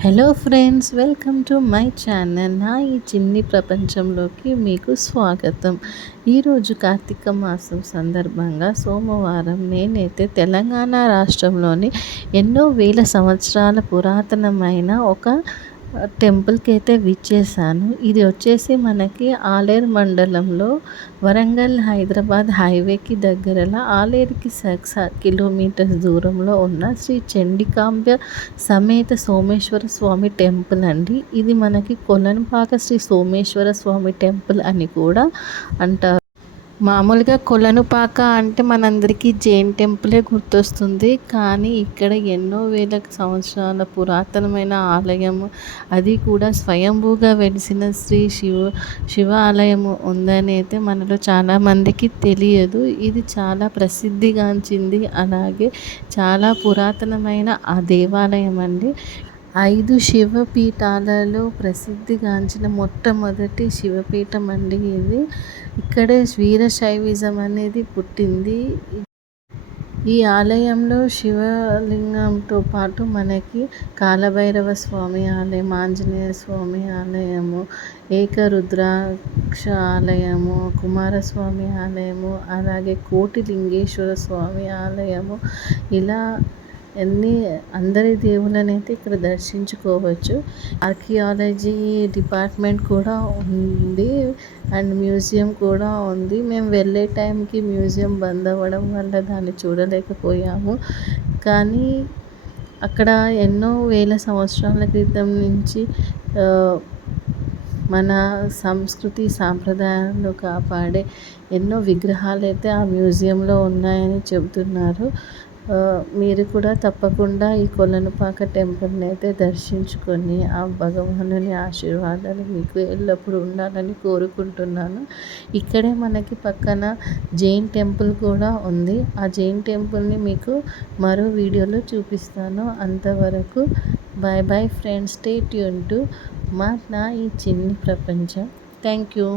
Hello friends welcome to my channel నా ఈ చిన్ని ప్రపంచంలోకి మీకు స్వాగతం. ఈరోజు కార్తీక మాసం సందర్భంగా సోమవారం నేనైతే తెలంగాణ రాష్ట్రంలోని ఎన్నో వేల సంవత్సరాల పురాతనమైన ఒక టెంపుల్కి అయితే విచ్చేసాను ఇది వచ్చేసి మనకి ఆలేరు మండలంలో వరంగల్ హైదరాబాద్ హైవేకి దగ్గరలో ఆలేరుకి సిక్స్ కిలోమీటర్స్ దూరంలో ఉన్న శ్రీ చండికాంబ సమేత సోమేశ్వర స్వామి టెంపుల్ అండి. ఇది మనకి కొలనుపాక శ్రీ సోమేశ్వర స్వామి టెంపుల్ అని కూడా అంటారు. మామూలుగా కొలనుపాక అంటే మనందరికీ జైన్ టెంపులే గుర్తొస్తుంది. కానీ ఇక్కడ ఎన్నో వేల సంవత్సరాల పురాతనమైన ఆలయము అది కూడా స్వయంభూగా వెలిసిన శ్రీ శివ శివ ఆలయము ఉందని అయితే మనలో చాలామందికి తెలియదు. ఇది చాలా ప్రసిద్ధిగాంచింది. అలాగే చాలా పురాతనమైన ఆ దేవాలయం అండి ఐదు శివపీఠాలలో ప్రసిద్ధిగాంచిన మొట్టమొదటి శివపీఠం అండి ఇది. ఇక్కడే వీరశైవిజం అనేది పుట్టింది. ఈ ఆలయంలో శివలింగంతో పాటు మనకి కాలభైరవ స్వామి ఆలయం ఆంజనేయ స్వామి ఆలయము ఏకరుద్రాక్ష ఆలయము కుమారస్వామి ఆలయము అలాగే కోటిలింగేశ్వర స్వామి ఆలయము. ఇలా ఎన్ని అందరి దేవుళ్ళని అయితే ఇక్కడ దర్శించుకోవచ్చు. ఆర్కియాలజీ డిపార్ట్మెంట్ కూడా ఉంది అండ్ మ్యూజియం కూడా ఉంది. మేము వెళ్ళే టైంకి మ్యూజియం బంద్ అవ్వడం వల్ల దాన్ని చూడలేకపోయాము. కానీ అక్కడ ఎన్నో వేల సంవత్సరాల క్రితం నుంచి మన సంస్కృతి సాంప్రదాయాలను కాపాడే ఎన్నో విగ్రహాలు అయితే ఆ మ్యూజియంలో ఉన్నాయని చెబుతున్నారు. మీరు కూడా తప్పకుండా ఈ కొలనుపాక టెంపుల్ని అయితే దర్శించుకొని ఆ భగవానుని ఆశీర్వాదాలు మీకు ఎల్లప్పుడూ ఉండాలని కోరుకుంటున్నాను. ఇక్కడే మనకి పక్కన జైన్ టెంపుల్ కూడా ఉంది. ఆ జైన్ టెంపుల్ని మీకు మరో వీడియోలో చూపిస్తాను. అంతవరకు bye bye friends stay tune to మా నా ఈ చిన్ని ప్రపంచం. Thank you.